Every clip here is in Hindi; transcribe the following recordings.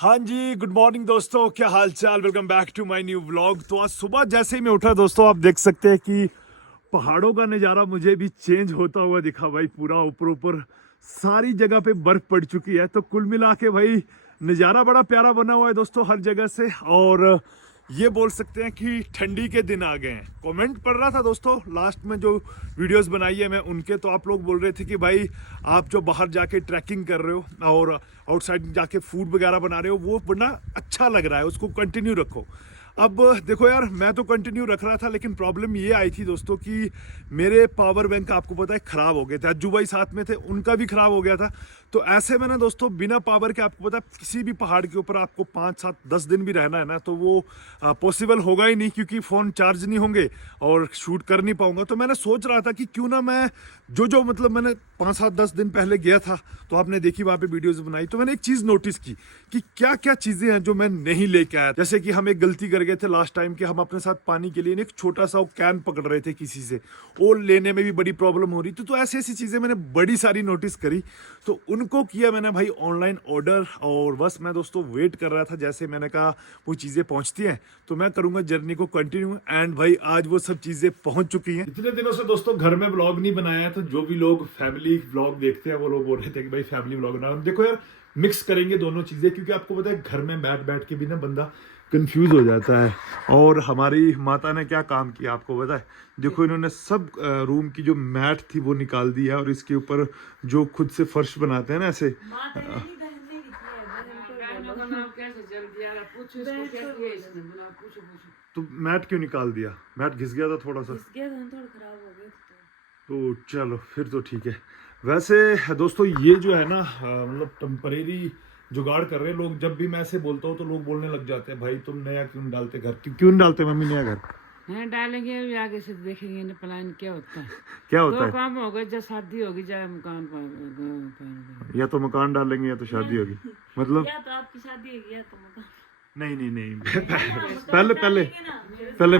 हाँ जी, गुड मॉर्निंग दोस्तों, क्या हाल चाल। Welcome back to my new vlog. तो आज सुबह जैसे ही मैं उठा दोस्तों, आप देख सकते हैं कि पहाड़ों का नज़ारा मुझे भी चेंज होता हुआ दिखा भाई। पूरा ऊपर ऊपर सारी जगह पे बर्फ पड़ चुकी है। तो कुल मिला के भाई नज़ारा बड़ा प्यारा बना हुआ है दोस्तों हर जगह से। और ये बोल सकते हैं कि ठंडी के दिन आ गए हैं। कमेंट पढ़ रहा था दोस्तों लास्ट में जो वीडियोस बनाई है मैं उनके, तो आप लोग बोल रहे थे कि भाई आप जो बाहर जाके ट्रैकिंग कर रहे हो और आउटसाइड जाके फूड वगैरह बना रहे हो वो बड़ा अच्छा लग रहा है, उसको कंटिन्यू रखो। अब देखो यार, मैं तो कंटिन्यू रख रहा था, लेकिन प्रॉब्लम ये आई थी दोस्तों कि मेरे पावर बैंक आपको पता है ख़राब हो गए थे। अज्जू भाई साथ में थे, उनका भी ख़राब हो गया था। तो ऐसे में ना दोस्तों, बिना पावर के आपको पता है किसी भी पहाड़ के ऊपर आपको 5-7-10 दिन भी रहना है ना, तो वो पॉसिबल होगा ही नहीं, क्योंकि फ़ोन चार्ज नहीं होंगे और शूट कर नहीं पाऊंगा। तो मैंने सोच रहा था कि क्यों ना मैं जो मतलब मैंने 5-7-10 दिन पहले गया था, तो आपने देखी वहाँ पे वीडियोस बनाई, तो मैंने एक चीज़ नोटिस की कि क्या क्या चीज़ें हैं जो मैं नहीं लेके आया। जैसे कि हम एक गलती कर गए थे लास्ट टाइम कि हम अपने साथ पानी के लिए एक छोटा सा कैन पकड़ रहे थे किसी से, वो लेने में भी बड़ी प्रॉब्लम हो रही थी। तो ऐसी ऐसी चीज़ें मैंने बड़ी सारी नोटिस करी, तो उनको किया मैंने भाई ऑनलाइन ऑर्डर। और बस मैं दोस्तों वेट कर रहा था, जैसे मैंने कहा वो चीज़ें पहुंचती हैं तो मैं करूंगा जर्नी को कंटिन्यू। एंड भाई आज वो सब चीज़ें पहुंच चुकी हैं। इतने दिनों से दोस्तों घर में ब्लॉग नहीं बनाया है, तो जो भी लोग फैमिली ब्लॉग देखते हैं वो लोग बोल रहे थे कि भाई फैमिली ब्लॉग बना। देखो यार, मिक्स करेंगे दोनों चीज़ें, क्योंकि आपको पता है घर में बैठ बैठ के भी ना बंदा कंफ्यूज हो जाता है। और हमारी माता ने क्या काम किया आपको पता है, देखो इन्होंने सब रूम की जो मैट थी वो निकाल दी है, और इसके ऊपर जो खुद से फर्श बनाते हैं ना ऐसे। तो मैट क्यों निकाल दिया? मैट घिस गया था थोड़ा सा, तो चलो फिर तो ठीक है। वैसे दोस्तों ये जो है ना मतलब टेम्परेरी जुगाड़ कर रहे हैं लोग। जब भी मैं ऐसे बोलता हूँ तो लोग बोलने लग जाते हैं भाई तुम नया क्यों डालते घर, क्यों नहीं डालते मम्मी नया घर? नहीं डालेंगे, आगे से देखेंगे ना प्लान क्या होता है। क्या होता दो है? काम होगा, जब शादी होगी चाहे मकान पाएंगे। या तो मकान डालेंगे या तो शादी होगी। मतलब या तो आपकी शादी होगी या तो मकान। नहीं नहीं नहीं पहले पहले पहले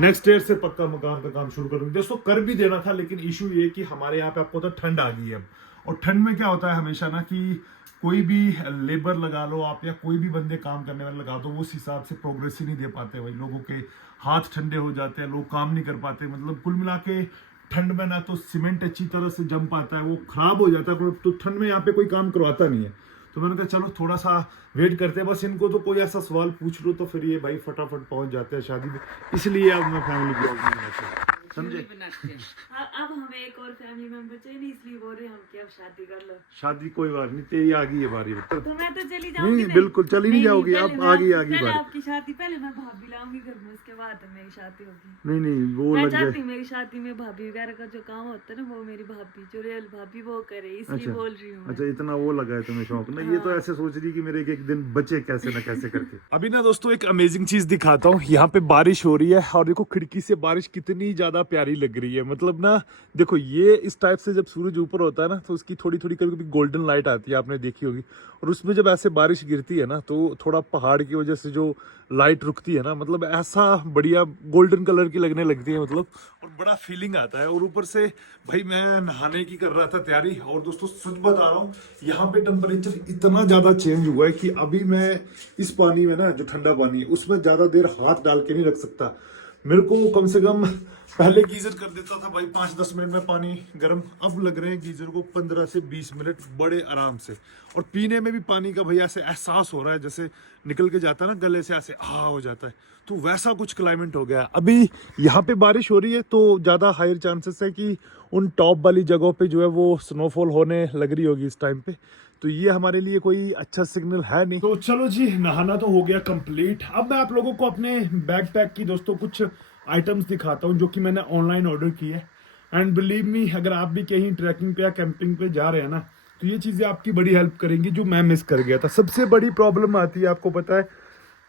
नेक्स्ट ईयर से पक्का मकान का काम शुरू करूंगी दोस्तों। कर भी देना था, लेकिन इशू ये कि हमारे यहाँ पे आपको तो ठंड आ गई है अब। और ठंड में क्या होता है हमेशा ना कि कोई भी लेबर लगा लो आप या कोई भी बंदे काम करने वाले लगा दो, वो उस हिसाब से प्रोग्रेस ही नहीं दे पाते भाई। लोगों के हाथ ठंडे हो जाते हैं, लोग काम नहीं कर पाते। मतलब कुल मिला के ठंड में ना तो सीमेंट अच्छी तरह से जम पाता है, वो खराब हो जाता है। तो ठंड में यहाँ पे कोई काम करवाता नहीं है। तो मैंने कहा चलो थोड़ा सा वेट करते हैं। बस इनको तो कोई ऐसा सवाल पूछ लो तो फिर ये भाई फटाफट पहुंच जाते हैं शादी में। इसलिए अब मैं फैमिली ब्लॉग नहीं बनाता, समझे? अब हमें एक और फैमिली मेंबर चाहिए, नहीं इसलिए बोल रहे हम कि अब शादी कर लो। शादी कोई बात नहीं, तेरी आ गई है बारी। तो मैं तो चली जाऊंगी। नहीं बिल्कुल चली नहीं जाओगी, अब आगे पहले बारी। आपकी शादी, पहले मैं भाभी लाऊंगी घर में, उसके बाद मेरी शादी होगी। नहीं नहीं वो मैं लग जाए। चाहती हूँ मेरी शादी में भाभी वगैरह का जो काम होता है ना, वो मेरी भाभी जो रियल भाभी वो करे, इसलिए बोल रही हूँ। अच्छा इतना वो लगा है तुम्हें शौक ना। ये तो ऐसे सोच रही कि मेरे एक दिन बचे कैसे ना कैसे करके। अभी ना दोस्तों एक अमेजिंग चीज दिखाता हूँ। यहाँ पे बारिश हो रही है और देखो खिड़की से बारिश कितनी ज्यादा प्यारी लग रही है। मतलब ना देखो ये इस टाइप से जब सूरज ऊपर होता है ना तो उसकी थोड़ी थोड़ी कभी कभी गोल्डन लाइट आती है, आपने देखी होगी। और उसमें जब ऐसे बारिश गिरती है ना तो थोड़ा पहाड़ की वजह से जो लाइट रुकती है ना, मतलब ऐसा बढ़िया गोल्डन कलर की लगने लगती है मतलब, और बड़ा फीलिंग आता है। और ऊपर से भाई मैं नहाने की कर रहा था तैयारी, और दोस्तों सच बता रहा हूँ यहाँ पे टेम्परेचर इतना ज्यादा चेंज हुआ है कि अभी मैं इस पानी में ना जो ठंडा पानी है उसमें ज्यादा देर हाथ डाल के नहीं रख सकता। मेरे को कम से कम पहले गीजर कर देता था भाई 5-10 मिनट में पानी गर्म, अब लग रहे हैं गीजर को 15 से 20 मिनट बड़े आराम से। और पीने में भी पानी का भैया ऐसे एहसास हो रहा है जैसे निकल के जाता है ना गले से, ऐसे हो जाता है। तो वैसा कुछ क्लाइमेट हो गया। अभी यहाँ पे बारिश हो रही है तो ज़्यादा हायर चांसेस है कि उन टॉप वाली जगहों पे जो है वो स्नोफॉल होने लग रही होगी इस टाइम पे। तो ये हमारे लिए कोई अच्छा सिग्नल है नहीं। तो चलो जी, नहाना तो हो गया कंप्लीट। अब मैं आप लोगों को अपने बैकपैक की दोस्तों कुछ आइटम्स दिखाता हूँ जो कि मैंने ऑनलाइन ऑर्डर की है। एंड बिलीव मी, अगर आप भी कहीं ट्रैकिंग पे या कैंपिंग पे जा रहे हैं ना तो ये चीज़ें आपकी बड़ी हेल्प करेंगी, जो मैं मिस कर गया था। सबसे बड़ी प्रॉब्लम आती है आपको पता है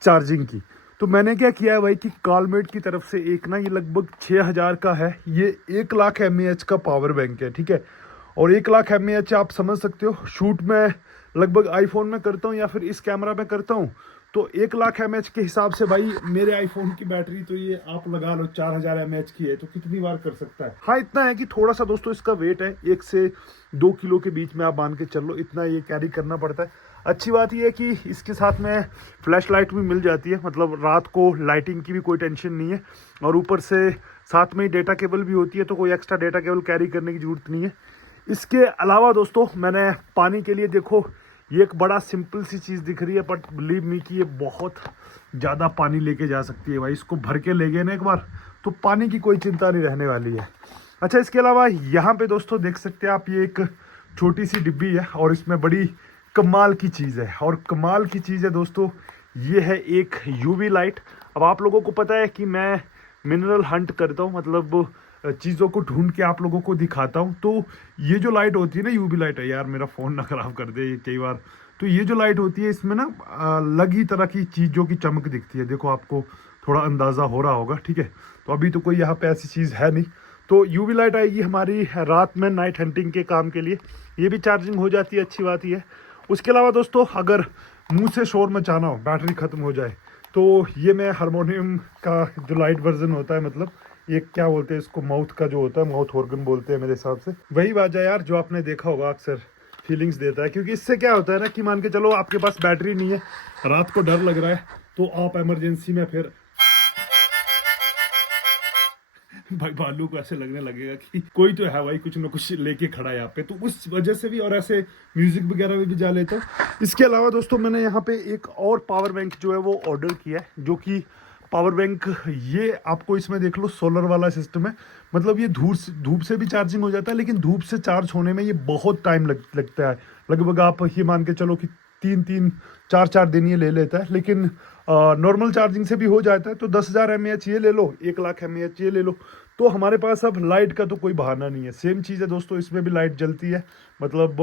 चार्जिंग की। तो मैंने क्या किया है भाई कि कॉलमेट की तरफ से एक ना ये लगभग 6000 का है, ये 1,00,000 mAh का पावर बैंक है, ठीक है। और 1,00,000 mAh आप समझ सकते हो, शूट में लगभग आईफोन में करता हूँ या फिर इस कैमरा में करता हूँ तो 1,00,000 mAh के हिसाब से भाई मेरे आईफोन की बैटरी तो ये आप लगा लो 4000 mAh की है, तो कितनी बार कर सकता है। हाँ इतना है कि थोड़ा सा दोस्तों इसका वेट है, 1 से 2 किलो के बीच में आप मान के चल लो, इतना ये कैरी करना पड़ता है। अच्छी बात यह है कि इसके साथ में फ्लैश लाइट भी मिल जाती है, मतलब रात को लाइटिंग की भी कोई टेंशन नहीं है। और ऊपर से साथ में ही डेटा केबल भी होती है, तो कोई एक्स्ट्रा डेटा केबल कैरी करने की ज़रूरत नहीं है। इसके अलावा दोस्तों मैंने पानी के लिए देखो ये एक बड़ा सिंपल सी चीज़ दिख रही है, बट बिलीव मी कि ये बहुत ज़्यादा पानी लेके जा सकती है भाई। इसको भर के ले गए ना एक बार तो पानी की कोई चिंता नहीं रहने वाली है। अच्छा, इसके अलावा यहाँ पे दोस्तों देख सकते हैं आप, ये एक छोटी सी डिब्बी है और इसमें बड़ी कमाल की चीज़ है। और कमाल की चीज़ है दोस्तों, ये है एक यूवी लाइट। अब आप लोगों को पता है कि मैं मिनरल हंट करता हूँ, मतलब चीज़ों को ढूंढ के आप लोगों को दिखाता हूँ। तो ये जो लाइट होती है ना, यूवी लाइट है, यार मेरा फ़ोन ना ख़राब कर दे ये कई बार। तो ये जो लाइट होती है इसमें ना अलग ही तरह की चीज़ों की चमक दिखती है। देखो आपको थोड़ा अंदाज़ा हो रहा होगा, ठीक है। तो अभी तो कोई यहाँ पे ऐसी चीज़ है नहीं। तो यूवी लाइट आएगी हमारी रात में नाइट हंटिंग के काम के लिए। ये भी चार्जिंग हो जाती है, अच्छी बात ही है। उसके अलावा दोस्तों अगर मुंह से शोर मचाना हो, बैटरी ख़त्म हो जाए, तो ये मैं हारमोनियम का जो लाइट वर्जन होता है, मतलब ये क्या बोलते हैं इसको, माउथ का जो होता है, माउथ ऑर्गन बोलते हैं मेरे हिसाब से, वही बाजा यार जो आपने देखा होगा अक्सर फीलिंग्स देता है। क्योंकि इससे क्या होता है ना कि मान के चलो आपके पास बैटरी नहीं है, रात को डर लग रहा है, तो आप इमरजेंसी में फिर भाई भालू को ऐसे लगने लगेगा कि कोई तो है भाई, कुछ ना कुछ लेके खड़ा है यहाँ पे। तो उस वजह से भी, और ऐसे म्यूजिक वगैरह में भी जा लेता हूँ। इसके अलावा दोस्तों मैंने यहाँ पे एक और पावर बैंक जो है वो ऑर्डर किया है, जो कि पावर बैंक ये आपको इसमें देख लो सोलर वाला सिस्टम है। मतलब ये धूप से भी चार्जिंग हो जाता है, लेकिन धूप से चार्ज होने में ये बहुत टाइम लगता है। लगभग आप ये मान के चलो कि 3-4 दिन ये ले लेता है। लेकिन नॉर्मल चार्जिंग से भी हो जाता है। तो 10,000 mAh ये ले लो, 1,00,000 mAh ये ले लो, तो हमारे पास अब लाइट का तो कोई बहाना नहीं है। सेम चीज़ है दोस्तों, इसमें भी लाइट जलती है। मतलब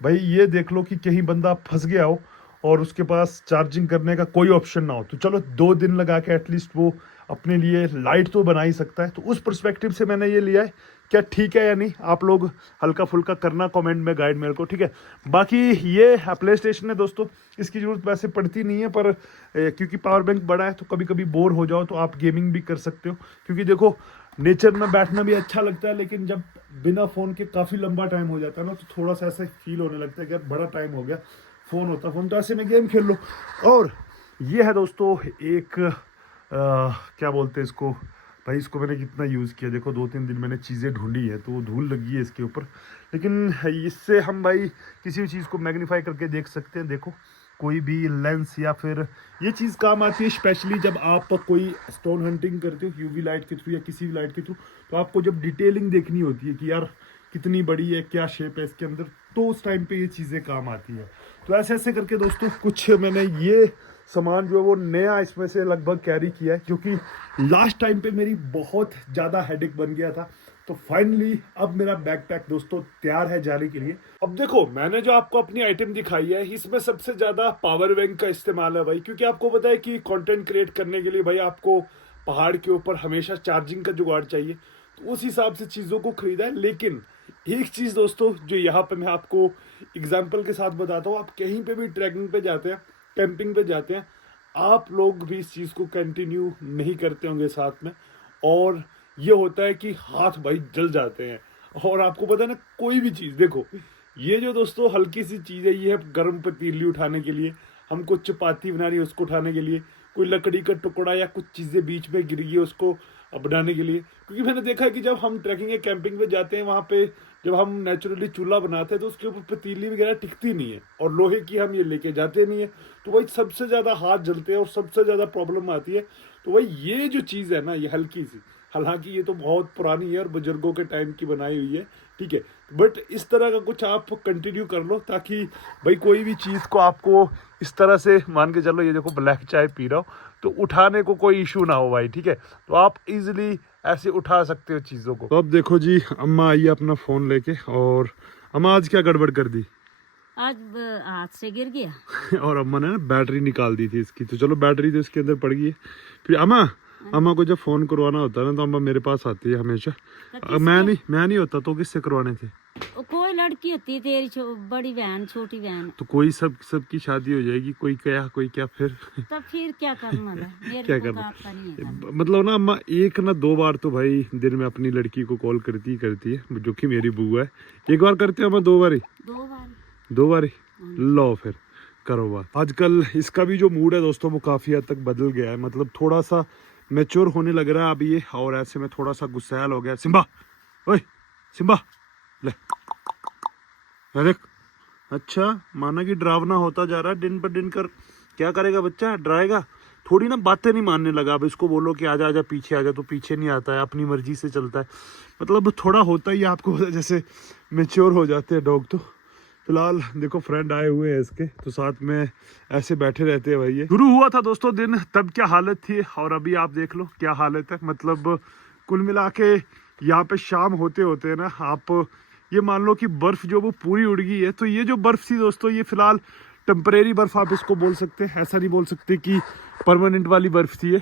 भाई ये देख लो कि कहीं बंदा फंस गया हो और उसके पास चार्जिंग करने का कोई ऑप्शन ना हो, तो चलो 2 दिन लगा के एटलीस्ट वो अपने लिए लाइट तो बना ही सकता है। तो उस पर्सपेक्टिव से मैंने ये लिया है। क्या ठीक है या नहीं, आप लोग हल्का फुल्का करना कमेंट में गाइड मेरे को, ठीक है। बाकी ये प्ले स्टेशन है दोस्तों, इसकी ज़रूरत वैसे पड़ती नहीं है, पर क्योंकि पावर बैंक बड़ा है तो कभी कभी बोर हो जाओ तो आप गेमिंग भी कर सकते हो। क्योंकि देखो नेचर में बैठना भी अच्छा लगता है, लेकिन जब बिना फ़ोन के काफ़ी लंबा टाइम हो जाता है ना, तो थोड़ा सा ऐसा फील होने लगता है कि यार बड़ा टाइम हो गया, फ़ोन तो ऐसे में गेम खेल लो। और ये है दोस्तों एक क्या बोलते हैं इसको, भाई इसको मैंने कितना यूज़ किया, देखो 2-3 दिन मैंने चीज़ें ढूंढी है तो धूल लगी है इसके ऊपर। लेकिन इससे हम भाई किसी भी चीज़ को मैग्नीफाई करके देख सकते हैं। देखो कोई भी लेंस या फिर ये चीज़ काम आती है, स्पेशली जब आप कोई स्टोन हंटिंग करते हो यूवी लाइट के थ्रू या किसी भी लाइट के थ्रू, तो आपको जब डिटेलिंग देखनी होती है कि यार कितनी बड़ी है, क्या शेप है इसके अंदर, तो उस टाइम पे ये चीज़ें काम आती है। तो ऐसे ऐसे करके दोस्तों कुछ मैंने ये सामान जो है वो नया इसमें से लगभग कैरी किया है, क्योंकि लास्ट टाइम पे मेरी बहुत ज़्यादा हेडेक बन गया था। तो फाइनली अब मेरा बैकपैक दोस्तों तैयार है जाने के लिए। अब देखो मैंने जो आपको अपनी आइटम दिखाई है, इसमें सबसे ज़्यादा पावर बैंक का इस्तेमाल है भाई, क्योंकि आपको पता है कि कंटेंट क्रिएट करने के लिए भाई आपको पहाड़ के ऊपर हमेशा चार्जिंग का जुगाड़ चाहिए। तो उस हिसाब से चीज़ों को खरीदा है। लेकिन एक चीज़ दोस्तों जो यहाँ पे मैं आपको एग्जाम्पल के साथ बताता हूँ, आप कहीं पे भी ट्रैकिंग पे जाते हैं, कैंपिंग पे जाते हैं, आप लोग भी इस चीज़ को कंटिन्यू नहीं करते होंगे साथ में, और ये होता है कि हाथ भाई जल जाते हैं। और आपको पता है ना, कोई भी चीज़ देखो, ये जो दोस्तों हल्की सी चीज़ है, ये है गर्म पतीली उठाने के लिए, हमको चपाती बनानी है उसको उठाने के लिए, कोई लकड़ी का टुकड़ा या कुछ चीज़ें बीच में गिर गई उसको बनाने के लिए। क्योंकि मैंने देखा है कि जब हम ट्रैकिंग या कैंपिंग पे जाते हैं, वहाँ पे जब हम नेचुरली चूल्हा बनाते हैं तो उसके ऊपर पतीली वगैरह टिकती नहीं है, और लोहे की हम ये लेके जाते नहीं है, तो वही सबसे ज़्यादा हाथ जलते हैं और सबसे ज़्यादा प्रॉब्लम आती है। तो वही ये जो चीज़ है ना, ये हल्की सी, हालांकि ये तो बहुत पुरानी है और बुजुर्गों के टाइम की बनाई हुई है, ठीक है, बट इस तरह का कुछ आप कंटिन्यू कर लो, ताकि भाई कोई भी चीज़ को आपको इस तरह से मान के चलो, ये देखो ब्लैक चाय पी रहा हो तो उठाने को कोई इशू ना हो भाई, ठीक है। तो आप इजीली ऐसे उठा सकते हो चीज़ों को। तो अब देखो जी, अम्मा आई अपना फ़ोन लेके, और अम्मा आज क्या गड़बड़ कर दी, आज हाथ से गिर गया और अम्मा ने ना बैटरी निकाल दी थी इसकी। तो चलो बैटरी तो इसके अंदर पड़ गई है। फिर अम्मा को जब फ़ोन करवाना होता है ना, तो अम्मा मेरे पास आती है हमेशा। मैं नहीं होता तो किससे करवाने थे? कोई लड़की होती है तेरी, बड़ी बहन, छोटी बहन, तो कोई सबकी शादी हो जाएगी, कोई क्या फिर तब फिर क्या करना है? मेरे क्या को करना? तो आपका नहीं है। मतलब ना अम्मा 1 ना 2 बार तो भाई दिन में अपनी लड़की को कॉल करती है, जो कि मेरी बुआ है। 1 बार करते हो अम्मा, 2 बार ही? 2 बार। 2 बार ही लो फिर। करो बात। आजकल इसका भी जो मूड है दोस्तों वो काफ़ी हद तक बदल गया है, मतलब थोड़ा सा मैच्योर होने लग रहा है अभी ये, और ऐसे में थोड़ा सा गुस्सैल हो गया। सिम्बा, ओए सिम्बा, ले अरे अच्छा, माना कि डरावना होता जा रहा है दिन पर दिन कर। क्या करेगा बच्चा, डराएगा थोड़ी ना, बातें नहीं मानने लगा। अब इसको बोलो कि आजा आजा पीछे आजा तो पीछे नहीं आता है, अपनी मर्जी से चलता है। मतलब थोड़ा होता ही है, आपको पता है, जैसे मेच्योर हो जाते हैं डॉग। तो फिलहाल देखो फ्रेंड आए हुए हैं इसके, तो साथ में ऐसे बैठे रहते हैं भाई। ये शुरू हुआ था दोस्तों दिन, तब क्या हालत थी और अभी आप देख लो क्या हालत है। मतलब कुल मिला के यहाँ पे शाम होते होते ना, आप ये मान लो कि बर्फ जो वो पूरी उड़ गई है। तो ये जो बर्फ थी दोस्तों, ये फिलहाल टेम्परेरी बर्फ आप इसको बोल सकते हैं, ऐसा नहीं बोल सकते कि परमानेंट वाली बर्फ थी। ये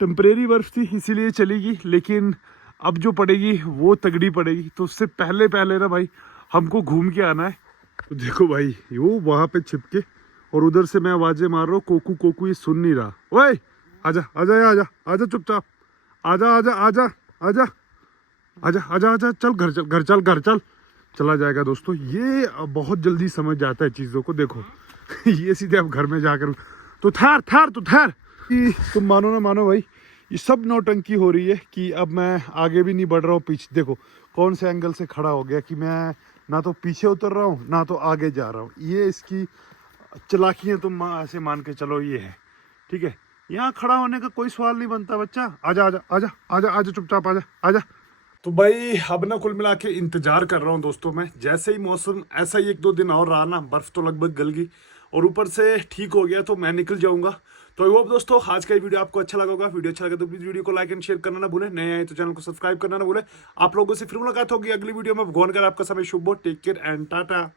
टेम्परेरी बर्फ थी, इसीलिए चलेगी, लेकिन अब जो पड़ेगी वो तगड़ी पड़ेगी। तो उससे पहले पहले ना भाई हमको घूम के आना है। तो देखो भाई वो वहाँ पे छिपके, और उधर से मैं आवाजें मार रहा हूँ, कोकू कोकू, ये सुन नहीं रहा। ओए आजा आजा आजा आजा, चुपचाप आजा आजा आजा आजा आजा आजा आजा, चल घर चल घर चल घर चल। चला जाएगा दोस्तों, ये बहुत जल्दी समझ जाता है चीज़ों को। देखो ये सीधे अब घर में जाकर, तो ठहर ठहर तो ठहर। कि तुम मानो ना मानो भाई, ये सब नौटंकी हो रही है कि अब मैं आगे भी नहीं बढ़ रहा हूँ, पीछे देखो कौन से एंगल से खड़ा हो गया कि मैं ना तो पीछे उतर रहा हूँ ना तो आगे जा रहा हूँ। ये इसकी चालाकियाँ तुम ऐसे मान के चलो ये है, ठीक है। यहाँ खड़ा होने का कोई सवाल नहीं बनता बच्चा, आजा आजा आजा आजा आजा, चुपचाप आजा आजा। तो भाई अब ना कुल मिला के इंतजार कर रहा हूँ दोस्तों मैं, जैसे ही मौसम ऐसा ही 1-2 दिन और रहा ना, बर्फ तो लगभग गल गई और ऊपर से ठीक हो गया, तो मैं निकल जाऊंगा। तो आई होप दोस्तों आज का ये वीडियो आपको अच्छा लगा होगा। वीडियो अच्छा लगा तो प्लीज वीडियो को लाइक एंड शेयर करना ना भूले, नए आए तो चैनल को सब्सक्राइब करना ना भूले। आप लोगों से फिर मुलाकात होगी अगली वीडियो में। भगवान कर आपका समय शुभ हो, टेक केयर एंड टाटा।